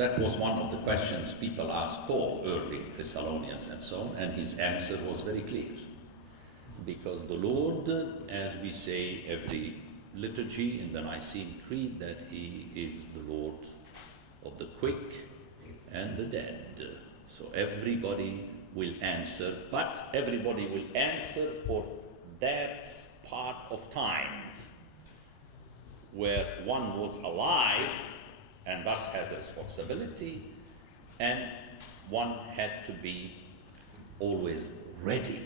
that was one of the questions people asked Paul, early Thessalonians and so on, and his answer was very clear. Because the Lord, as we say every liturgy in the Nicene Creed, that he is the Lord of the quick and the dead. So everybody will answer, but everybody will answer for that part of time where one was alive and thus has a responsibility, and one had to be always ready.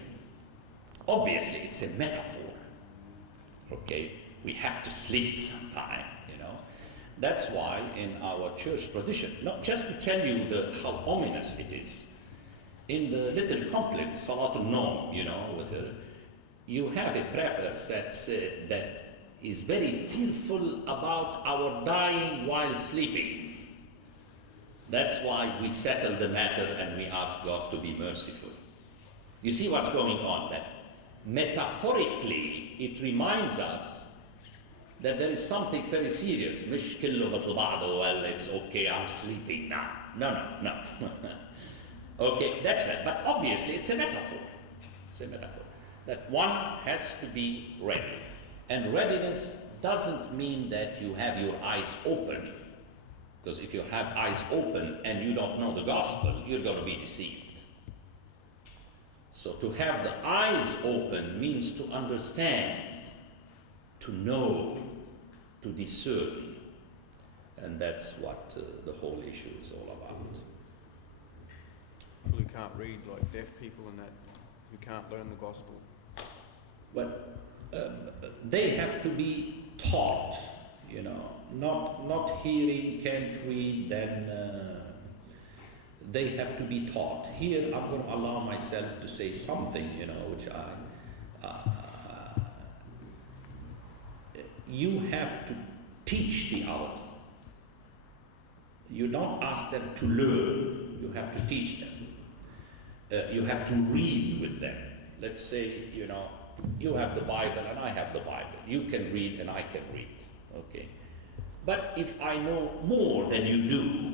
Obviously, it's a metaphor. Okay, we have to sleep sometime, you know. That's why in our church tradition, not just to tell you how ominous it is, in the little compline, Salat al-Nom, you know, you have a prayer that is very fearful about our dying while sleeping. That's why we settle the matter and we ask God to be merciful. You see what's going on? That metaphorically, it reminds us that there is something very serious. مش كله مثل بعضه, well, it's okay, I'm sleeping now. No. Okay, that's that. But obviously, it's a metaphor. It's a metaphor. That one has to be ready. And readiness doesn't mean that you have your eyes open. Because if you have eyes open and you don't know the gospel, you're going to be deceived. So to have the eyes open means to understand, to know, to discern. And that's what the whole issue is all about. People who can't read, like deaf people and that, who can't learn the gospel. Well, they have to be taught, you know, not hearing, can't read, then they have to be taught. Here I'm going to allow myself to say something, you know, which you have to teach the others. You don't ask them to learn, you have to teach them. You have to read with them. Let's say, you know, you have the Bible and I have the Bible. You can read and I can read, okay? But if I know more than you do,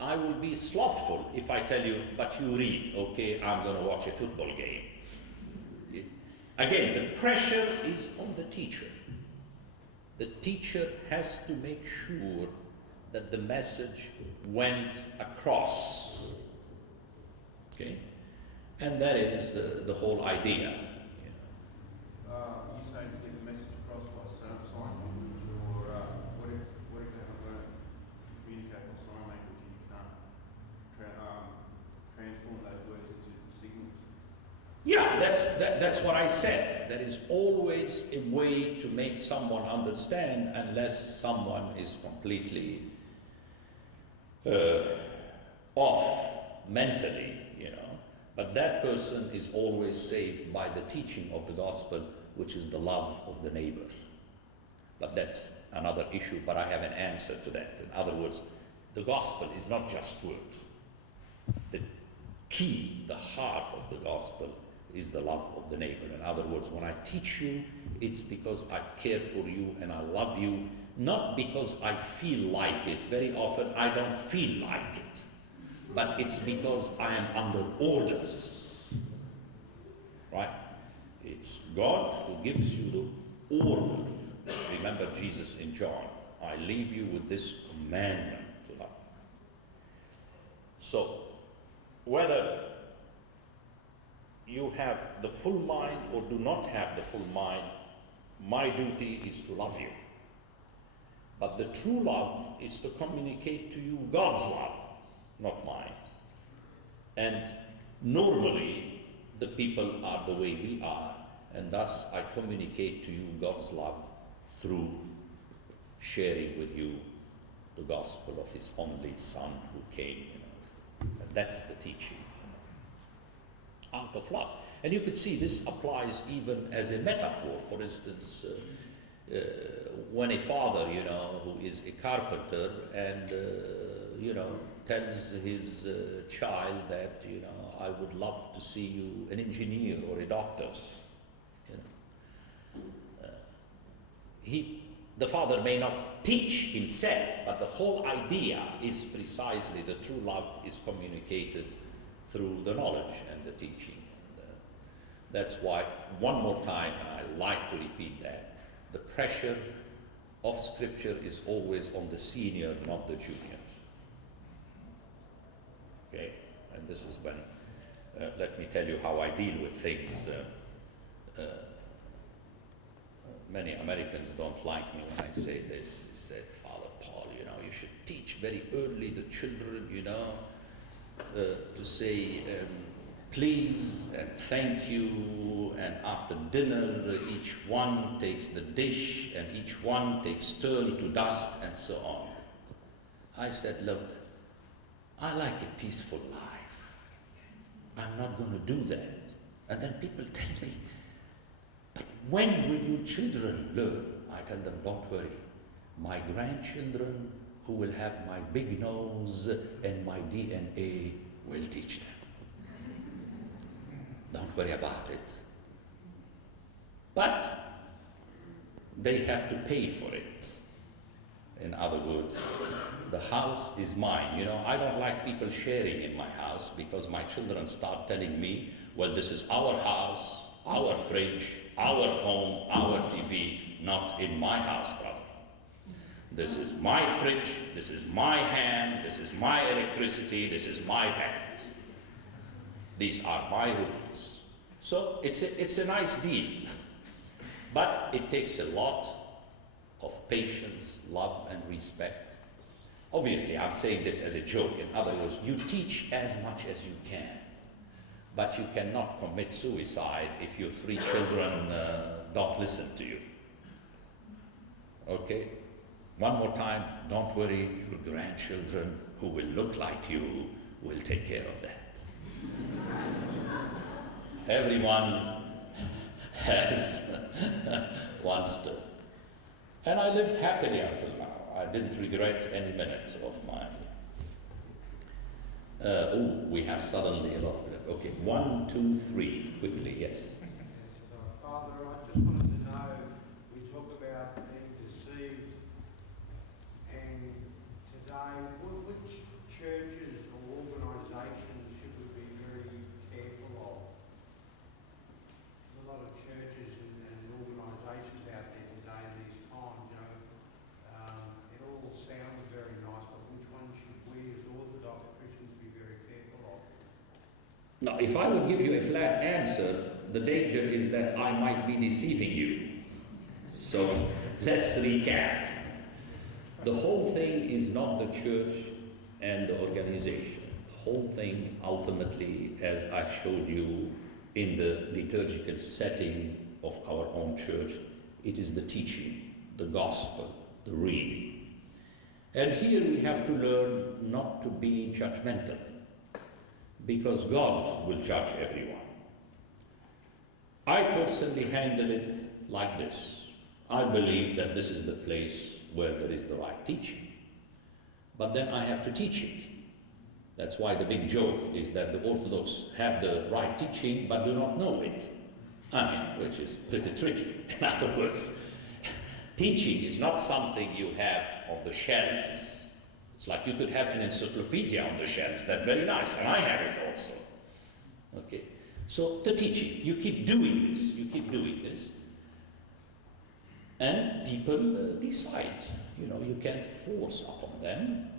I will be slothful if I tell you, but you read, okay, I'm going to watch a football game. Again, the pressure is on the teacher. The teacher has to make sure that the message went across, okay? And that is the whole idea. You know. You say to get the message across by sign language, or what if they haven't learned to communicate by sign language and you can't transform those words into signals? Yeah, that's what I said. There is always a way to make someone understand unless someone is completely off mentally, you know. But that person is always saved by the teaching of the gospel, which is the love of the neighbor. But that's another issue, but I have an answer to that. In other words, the gospel is not just words. The key, the heart of the gospel is the love of the neighbor. In other words, when I teach you, it's because I care for you and I love you, not because I feel like it. Very often I don't feel like it. But it's because I am under orders, right? It's God who gives you the order. Remember Jesus in John, I leave you with this commandment to love. So, whether you have the full mind or do not have the full mind, my duty is to love you. But the true love is to communicate to you God's love, not mine. And normally the people are the way we are, and thus I communicate to you God's love through sharing with you the gospel of his only son who came, you know. And that's the teaching, you know, out of love. And you could see this applies even as a metaphor. For instance, when a father, you know, who is a carpenter and you know, tells his child that, you know, I would love to see you an engineer or a doctor, you know. He The Father may not teach himself, but the whole idea is precisely the true love is communicated through the knowledge and the teaching. And that's why, one more time, and I like to repeat that, the pressure of Scripture is always on the senior, not the junior. Okay? And this is when, let me tell you how I deal with things. Many Americans don't like me when I say this. They said, Father Paul, you should teach very early the children, to say please and thank you, and after dinner each one takes the dish and each one takes turn to dust and so on. I said, look, I like a peaceful life. I'm not going to do that. And then people tell me, but when will you children learn? I tell them, don't worry. My grandchildren who will have my big nose and my DNA will teach them. Don't worry about it. But they have to pay for it. In other words, the house is mine. I don't like people sharing in my house, because my children start telling me, well, this is our house, our fridge, our home, our TV, not in my house, brother. This is my fridge, this is my ham, this is my electricity, this is my bed. These are my rules. So it's a nice deal, but it takes a lot of patience, love, and respect. Obviously, I'm saying this as a joke. In other words, you teach as much as you can, but you cannot commit suicide if your 3 children don't listen to you. Okay? One more time, don't worry, your grandchildren who will look like you will take care of that. Everyone wants to. And I lived happily until now. I didn't regret any minute of my... we have suddenly a lot. Okay, 1, 2, 3, quickly, yes. Father, I just wanted to know, we talk about being deceived, and today, which churches or organisations should we be very careful of? There's a lot of churches and organisations out there today in these times, it all sounds very nice, but which one should we as Orthodox Christians be very careful of? Now, if I would give you a flat answer, the danger is that I might be deceiving you. So, let's recap. The whole thing is not the church and the organization. The whole thing, ultimately, as I showed you in the liturgical setting of our own church, it is the teaching, the gospel, the reading. And here we have to learn not to be judgmental, because God will judge everyone. I personally handle it like this. I believe that this is the place where there is the right teaching. But then I have to teach it. That's why the big joke is that the Orthodox have the right teaching but do not know it. Which is pretty tricky. In other words, teaching is not something you have on the shelves. It's like you could have an encyclopedia on the shelves. That's very nice, and I have it also. Okay? So the teaching, you keep doing this, and people decide. You can't force upon them.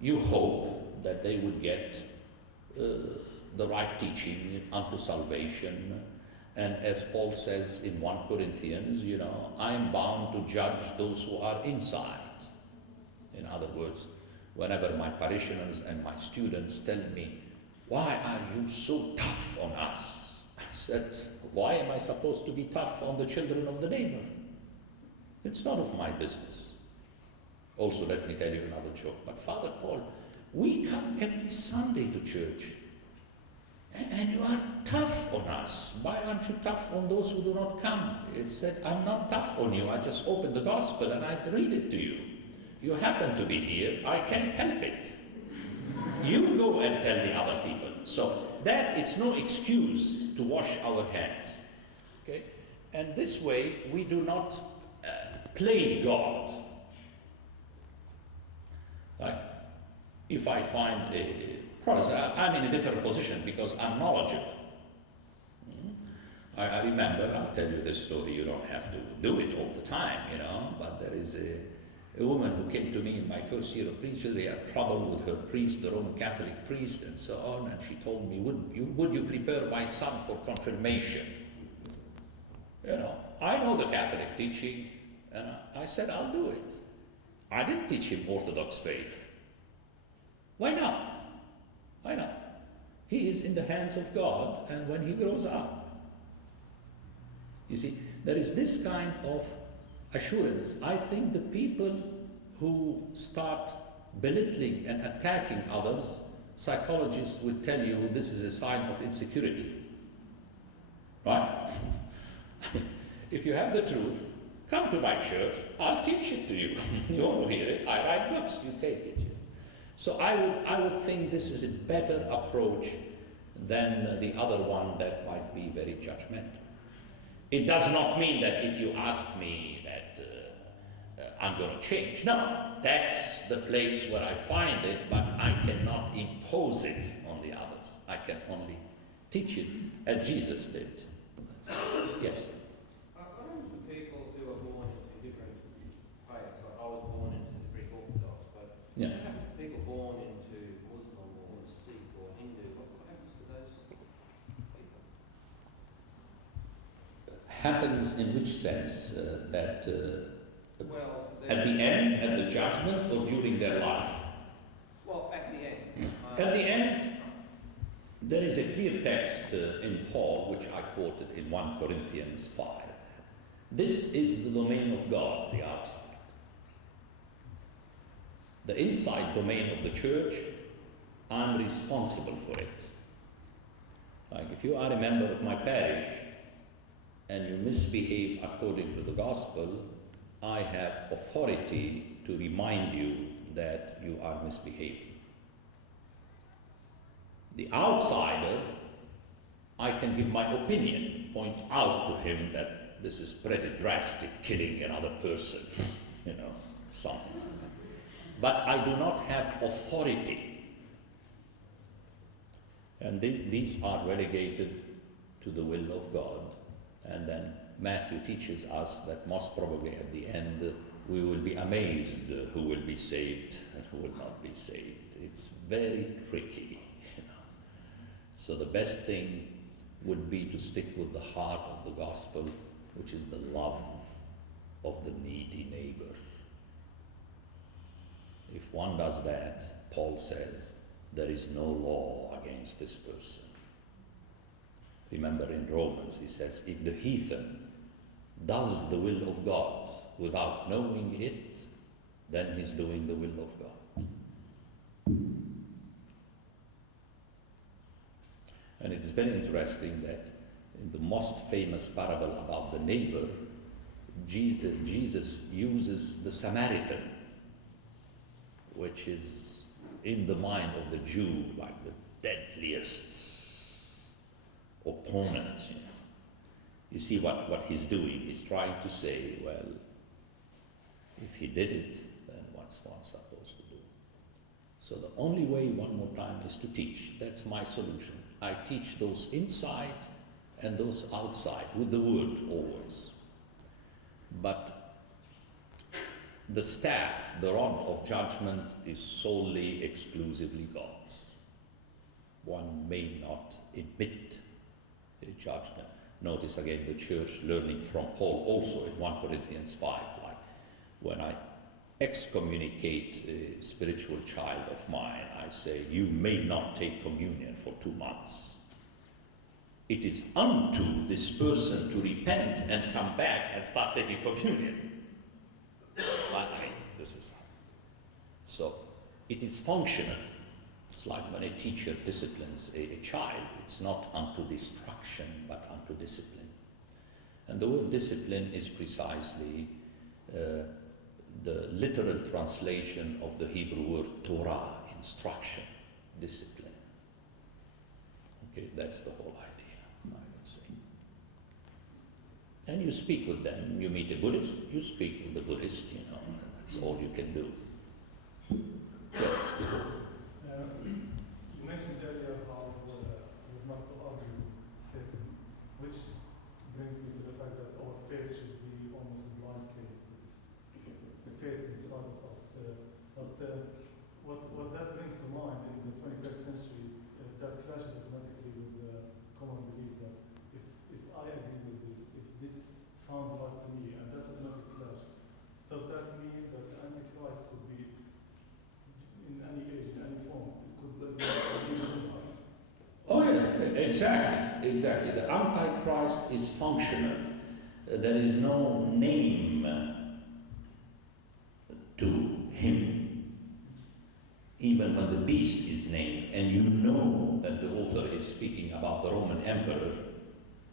You hope that they would get the right teaching unto salvation. And as Paul says in 1 Corinthians, I am bound to judge those who are inside. In other words, whenever my parishioners and my students tell me, why are you so tough on us? I said, why am I supposed to be tough on the children of the neighbor? It's none of my business. Also, let me tell you another joke. But Father Paul, we come every Sunday to church, and you are tough on us. Why aren't you tough on those who do not come? He said, I'm not tough on you. I just open the gospel and I read it to you. You happen to be here. I can't help it. You go and tell the other people. So that it's no excuse to wash our hands. Okay? And this way we do not played God. Like, if I find a Protestant, I'm in a different position because I'm knowledgeable. I remember, I'll tell you this story, you don't have to do it all the time, but there is a woman who came to me in my first year of priesthood. She had trouble with her priest, the Roman Catholic priest, and so on, and she told me, would you prepare my son for confirmation? I know the Catholic teaching, and I said, I'll do it. I didn't teach him Orthodox faith. Why not? Why not? He is in the hands of God, and when he grows up, you see, there is this kind of assurance. I think the people who start belittling and attacking others, psychologists will tell you this is a sign of insecurity. Right? If you have the truth, come to my church, I'll teach it to you. You want to hear it? I write books, you take it. So I would think this is a better approach than the other one that might be very judgmental. It does not mean that if you ask me that I'm going to change. No, that's the place where I find it, but I cannot impose it on the others. I can only teach it as Jesus did. Yes? What happens with people who are born into different faiths? Like I was born into the Greek Orthodox, but Yeah. what happens to people born into Muslim or Sikh or Hindu? What happens to those people? Happens in which sense? That Well, at the end, at the judgment, or during their life? well, at the end. At the end, there is a clear text in Paul, which I quoted in 1 Corinthians 5. This is the domain of God, the outside. The inside domain of the church, I'm responsible for it. Like if you are a member of my parish and you misbehave according to the gospel, I have authority to remind you that you are misbehaving. The outsider, I can give my opinion, point out to him that this is pretty drastic, killing another person, something like that. But I do not have authority. And these are relegated to the will of God. And then Matthew teaches us that most probably at the end we will be amazed who will be saved and who will not be saved. It's very tricky. So the best thing would be to stick with the heart of the gospel, which is the love of the needy neighbor. If one does that, Paul says, there is no law against this person. Remember in Romans, he says, if the heathen does the will of God without knowing it, then he's doing the will of God. And it's very interesting that in the most famous parable about the neighbor, Jesus uses the Samaritan, which is in the mind of the Jew like the deadliest opponent. You see what he's doing? He's trying to say, well, if he did it, then what's one supposed to do? So the only way, one more time, is to teach. That's my solution. I teach those inside and those outside, with the word always. But the staff, the rod of judgment, is solely, exclusively God's. One may not admit a judgment. Notice again the church learning from Paul also in 1 Corinthians 5, like when I excommunicate a spiritual child of mine, I say, you may not take communion for 2 months. It is unto this person to repent and come back and start taking communion. This is so it is functional. It's like when a teacher disciplines a child, it's not unto destruction but unto discipline. And the word discipline is precisely the literal translation of the Hebrew word Torah, instruction, discipline. Okay, that's the whole idea, I would say. And you speak with them. You meet a Buddhist, you speak with the Buddhist, you know, that's all you can do. Yes? You mentioned earlier how we're not to argue Satan, which brings me to the fact that our faith should be almost a blind faith. It's the faith inside of us. What that brings to mind in the 21st century, that clashes automatically with the common belief that if I agree with this, if this sounds right to me, and that's automatic clash, does that mean that the Antichrist could be in any age, in any form? It could be within us. Oh yeah, exactly. The Antichrist is functional. There is no name to him. Even when the beast is named, and you know that the author is speaking about the Roman emperor,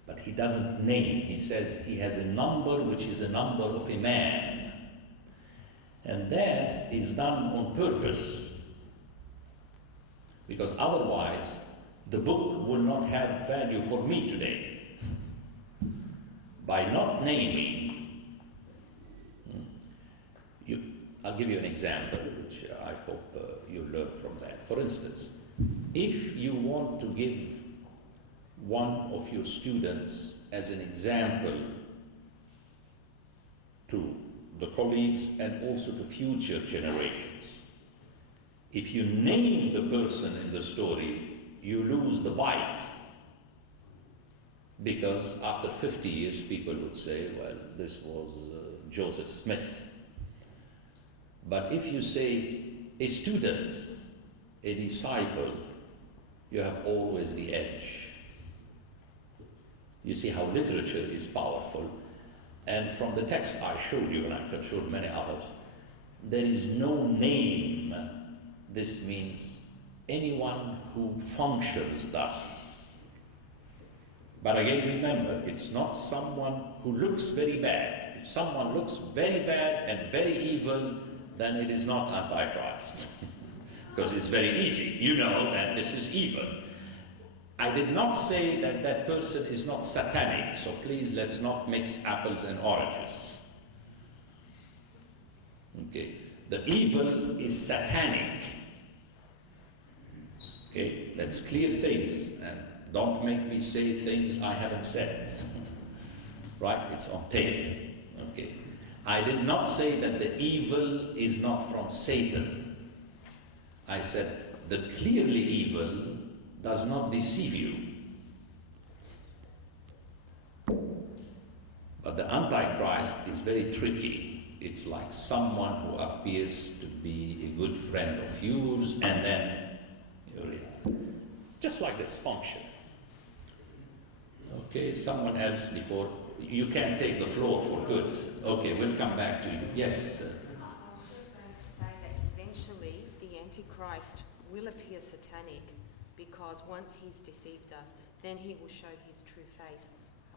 but he doesn't name. He says he has a number which is a number of a man. And that is done on purpose. Because otherwise, the book will not have value for me today. By not naming, I'll give you an example, which I hope you learn from that. For instance, if you want to give one of your students as an example to the colleagues and also to future generations, if you name the person in the story, you lose the bite. Because after 50 years, people would say, well, this was Joseph Smith. But if you say a student, a disciple, you have always the edge. You see how literature is powerful. And from the text I showed you, and I could show many others, there is no name. This means anyone who functions thus. But again, remember, it's not someone who looks very bad. If someone looks very bad and very evil, then it is not Antichrist. Because it's very easy. You know that this is evil. I did not say that that person is not satanic, so please let's not mix apples and oranges. Okay, the evil is satanic. Okay, let's clear things and don't make me say things I haven't said. Right, it's on tape. Okay. I did not say that the evil is not from Satan. I said the clearly evil does not deceive you. But the Antichrist is very tricky. It's like someone who appears to be a good friend of yours, and then just like this function. Okay, someone else before. You can't take the floor for good. Okay, we'll come back to you. Yes? I was just going to say that eventually the Antichrist will appear satanic, because once he's deceived us, then he will show his true face,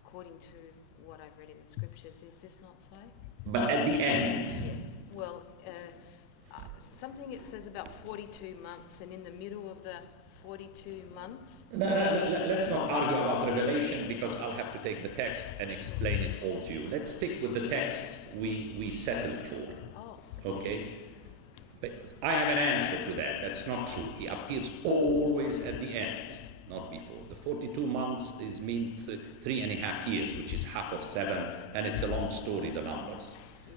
according to what I've read in the scriptures. Is this not so? But at the end. Well, something it says about 42 months, and in the middle of the 42 months. No, let's not argue about Revelation, because I'll have to take the text and explain it all to you. Let's stick with the text we settled for. Oh. Okay? But I have an answer to that. That's not true. He appears always at the end, not before. The 42 months mean 3.5 years, which is half of 7, and it's a long story, the numbers.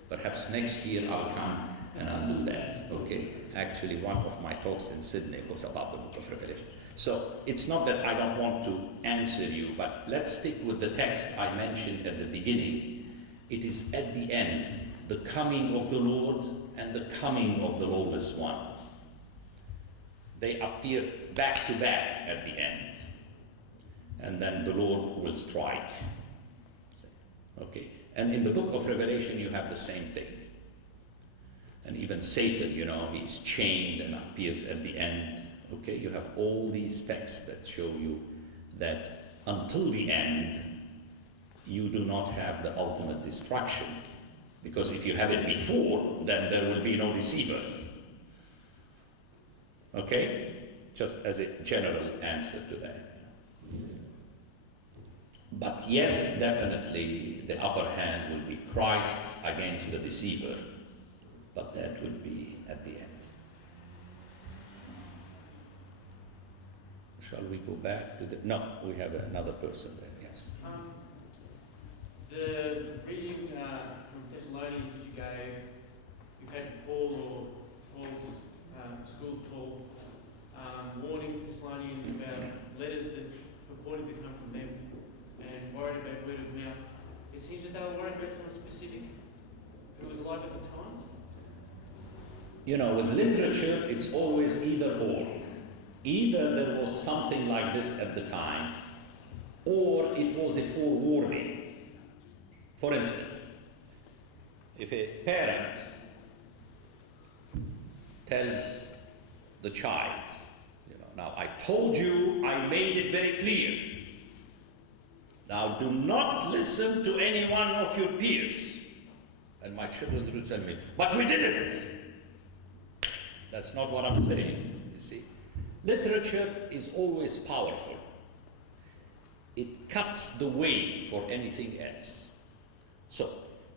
Perhaps next year I'll come and I'll do that, okay? Actually, one of my talks in Sydney was about the book of Revelation. So it's not that I don't want to answer you, but let's stick with the text I mentioned at the beginning. It is at the end, the coming of the Lord and the coming of the lawless one. They appear back to back at the end. And then the Lord will strike. Okay. And in the book of Revelation, you have the same thing. And even Satan, you know, he's chained and appears at the end. Okay, you have all these texts that show you that until the end, you do not have the ultimate destruction. Because if you have it before, then there will be no deceiver. Okay? Just as a general answer to that. But yes, definitely the upper hand will be Christ's against the deceiver, but that would be at the end. Shall we go back to the... No, we have another person there, yes. The reading from Thessalonians that you gave, you had Paul's school Paul warning Thessalonians about letters that purported to come from them and worried about word of mouth. It seems that they were worried about someone specific who was alive at the time. You know, with literature, it's always either or. Either there was something like this at the time, or it was a forewarning. For instance, if a parent tells the child, now I told you, I made it very clear. Now do not listen to any one of your peers. And my children will tell me, but we didn't. That's not what I'm saying, you see. Literature is always powerful. It cuts the way for anything else. So,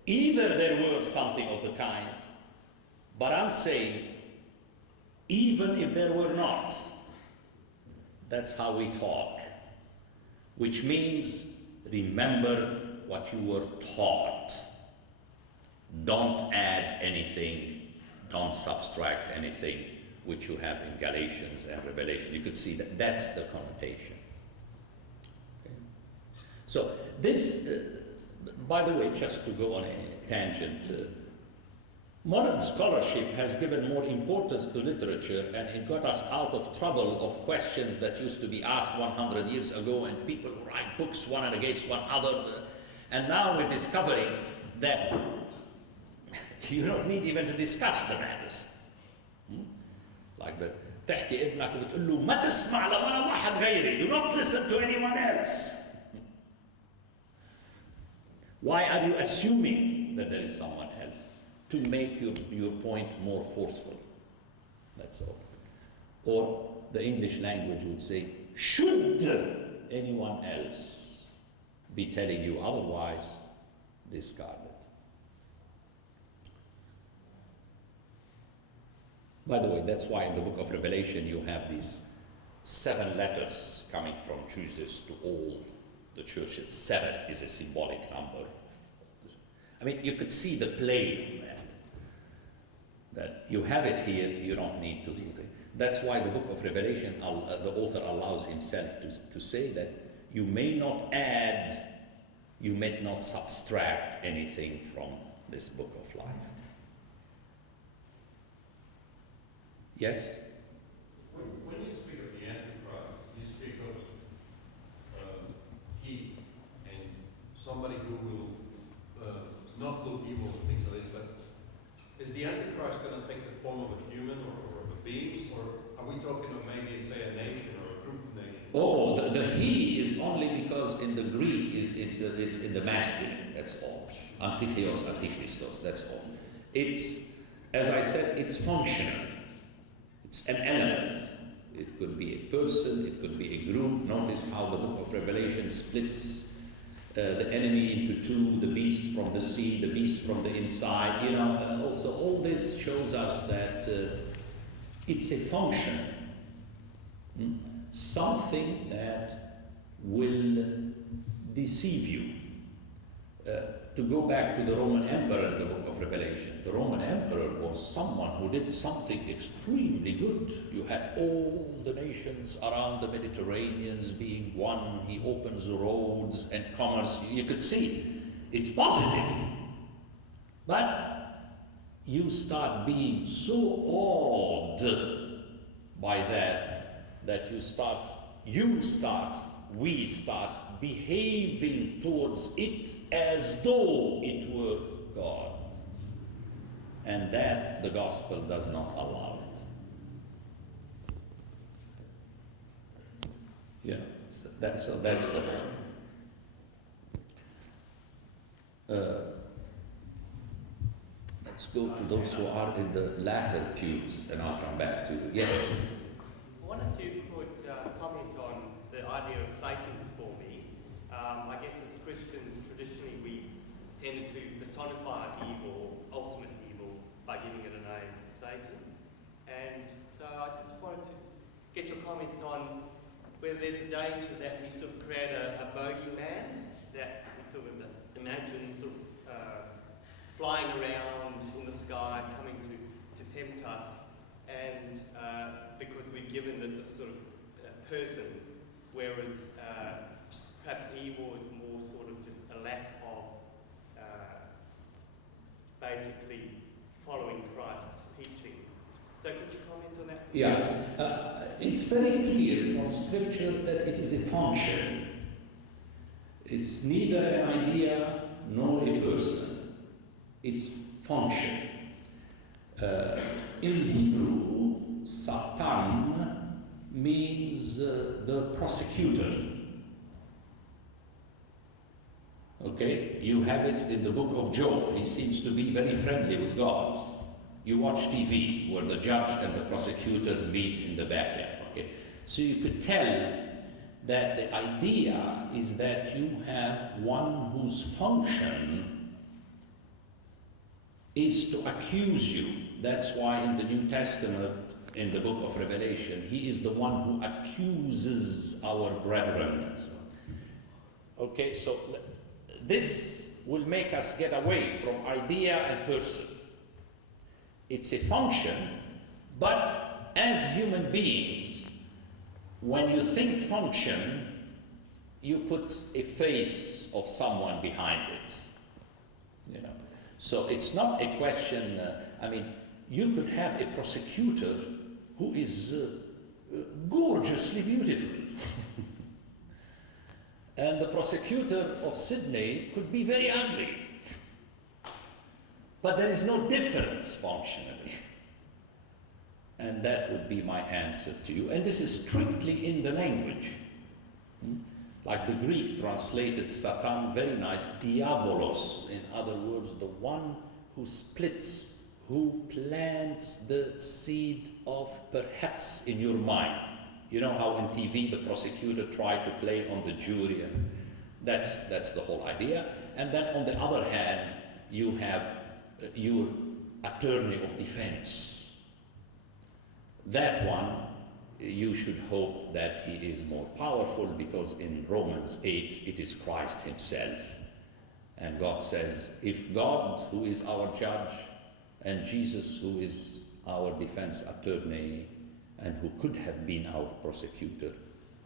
either there was something of the kind, but I'm saying, even if there were not, that's how we talk. Which means, remember what you were taught. Don't add anything, don't subtract anything, which you have in Galatians and Revelation. You could see that that's the connotation. Okay. So this, by the way, just to go on a tangent, modern scholarship has given more importance to literature, and it got us out of trouble of questions that used to be asked 100 years ago, and people write books one against one other, and now we're discovering that you don't need even to discuss the matters. Like تحكي ابنك وبتقول له ما تسمع لولا واحد غيري. Do not listen to anyone else. Why are you assuming that there is someone else? To make your point more forceful. That's all. Or the English language would say, should anyone else be telling you otherwise, discard it. By the way, that's why in the book of Revelation you have these 7 letters coming from Jesus to all the churches. 7 is a symbolic number. I mean, you could see the play on that you have it here, you don't need to do it. That's why the book of Revelation, the author allows himself to say that you may not add, you may not subtract anything from this book of life. Yes? When you speak of the Antichrist, you speak of he and somebody who will not look evil and things like this, but is the Antichrist going to take the form of a human or of a being, or are we talking of maybe, say, a nation or a group of nations? Oh, the he is only because in the Greek it's in the masculine, that's all. Antitheos, Antichristos, that's all. It's, as I said, it's functional. It's an element. It could be a person, it could be a group. Notice how the book of Revelation splits the enemy into 2, the beast from the sea, the beast from the inside. Also all this shows us that it's a function. Something that will deceive you. To go back to the Roman emperor in the book of Revelation, the Roman emperor was someone who did something extremely good. You had all the nations around the Mediterranean being one. He opens the roads and commerce. You could see it's positive. But you start being so awed by that we start behaving towards it as though it were God. And that the gospel does not allow it. That's the point. Let's go to those who are in the latter pews, and I'll come back to you. Yes? I wonder if you could comment on the idea of Satan for me. I guess as Christians, traditionally we tended to personify evil, ultimate evil, by giving it a name, Satan. And so I just wanted to get your comments on whether there's a danger that we sort of create a bogeyman, that we sort of imagine sort of flying around in the sky, coming to tempt us, and because we've given it this sort of person, whereas perhaps evil is more sort of just a lack of basically following Christ's teachings. So could you comment on that? Yeah, it's very clear from Scripture that it is a function. It's neither an idea nor a person. It's function. In Hebrew, Satan means the prosecutor. Okay, you have it in the book of Job. He seems to be very friendly with God. You watch TV where the judge and the prosecutor meet in the backyard. Okay, so you could tell that the idea is that you have one whose function is to accuse you. That's why in the New Testament, in the book of Revelation, he is the one who accuses our brethren and so on. Okay, so this will make us get away from idea and person. It's a function, but as human beings, when you think function, you put a face of someone behind it. You know, so it's not a question. I mean, you could have a prosecutor who is gorgeously beautiful. And the prosecutor of Sydney could be very ugly. But there is no difference functionally. And that would be my answer to you. And this is strictly in the language. Like the Greek translated Satan, very nice, diabolos. In other words, the one who splits, who plants the seed of perhaps in your mind. You know how in TV the prosecutor tried to play on the jury, and that's the whole idea. And then on the other hand, you have your attorney of defense. That one, you should hope that he is more powerful, because in Romans 8 it is Christ himself. And God says, if God, who is our judge, and Jesus, who is our defense attorney, and who could have been our prosecutor,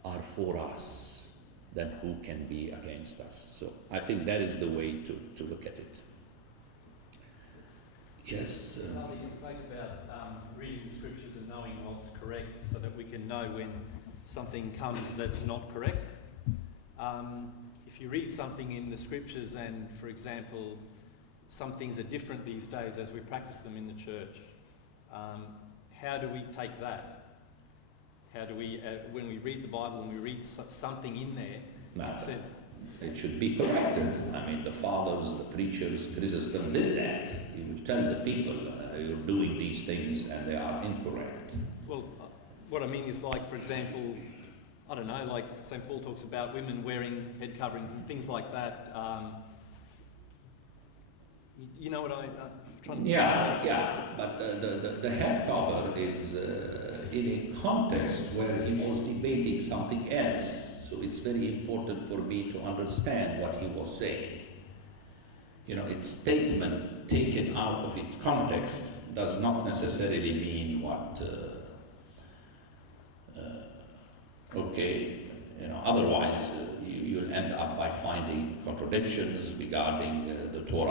are for us, then who can be against us? So I think that is the way to look at it. Yes? Father, you spoke about reading the scriptures and knowing what's correct, so that we can know when something comes that's not correct. If you read something in the scriptures and, for example, some things are different these days as we practice them in the church, how do we take that? How do we, when we read the Bible and we read something in there, No, it says... It should be corrected. I mean, the fathers, the preachers, Chrysostom did that. He would tell the people, you're doing these things and they are incorrect. Well, what I mean is, like, for example, I don't know, like St. Paul talks about women wearing head coverings and things like that. You know what I'm trying to... Yeah, but the head cover is in a context where he was debating something else. So it's very important for me to understand what he was saying. You know, its statement taken out of its context does not necessarily mean what, okay, you know, otherwise you'll end up by finding contradictions regarding the Torah